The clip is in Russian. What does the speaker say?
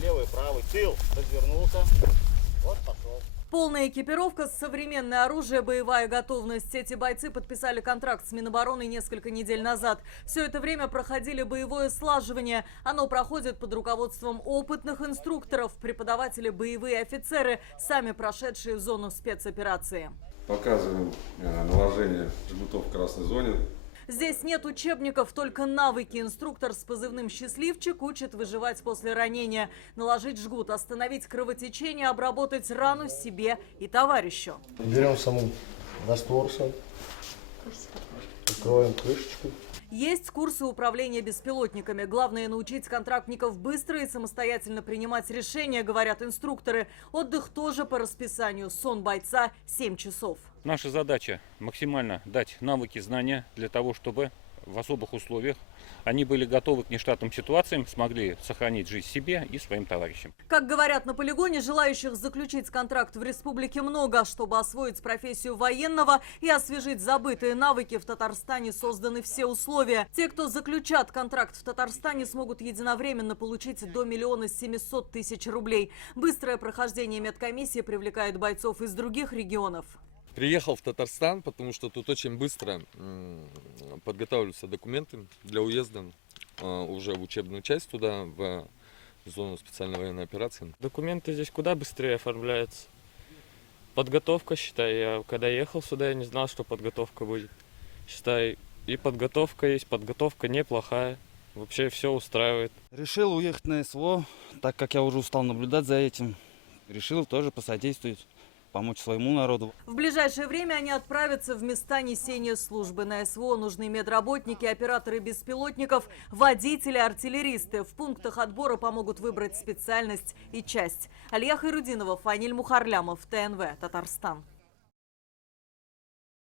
левый, правый, тыл, развернулся, вот пошел. Полная экипировка, современное оружие, боевая готовность. Эти бойцы подписали контракт с Минобороны несколько недель назад. Все это время проходили боевое слаживание. Оно проходит под руководством опытных инструкторов, преподаватели, боевые офицеры, сами прошедшие зону спецоперации. Показываем наложение жгутов в красной зоне. Здесь нет учебников, только навыки. Инструктор с позывным «Счастливчик» учит выживать после ранения. Наложить жгут, остановить кровотечение, обработать рану себе и товарищу. Берем саму растворцем, открываем крышечку. Есть курсы управления беспилотниками. Главное – научить контрактников быстро и самостоятельно принимать решения, говорят инструкторы. Отдых тоже по расписанию. Сон бойца – 7 часов. Наша задача максимально дать навыки, знания для того, чтобы в особых условиях они были готовы к нештатным ситуациям, смогли сохранить жизнь себе и своим товарищам. Как говорят на полигоне, желающих заключить контракт в республике много. Чтобы освоить профессию военного и освежить забытые навыки, в Татарстане созданы все условия. Те, кто заключат контракт в Татарстане, смогут единовременно получить до 1 700 000 рублей. Быстрое прохождение медкомиссии привлекает бойцов из других регионов. Приехал в Татарстан, потому что тут очень быстро подготавливаются документы для уезда уже в учебную часть туда, в зону специальной военной операции. Документы здесь куда быстрее оформляются. Подготовка, считай, я когда ехал сюда, я не знал, что подготовка будет. Считай, и подготовка есть, подготовка неплохая. Вообще все устраивает. Решил уехать на СВО, так как я уже устал наблюдать за этим. Решил тоже посодействовать, помочь своему народу. В ближайшее время они отправятся в места несения службы. На СВО нужны медработники, операторы беспилотников, водители, артиллеристы. В пунктах отбора помогут выбрать специальность и часть. Алия Хайрудинова, Фаниль Мухарлямов, ТНВ, Татарстан.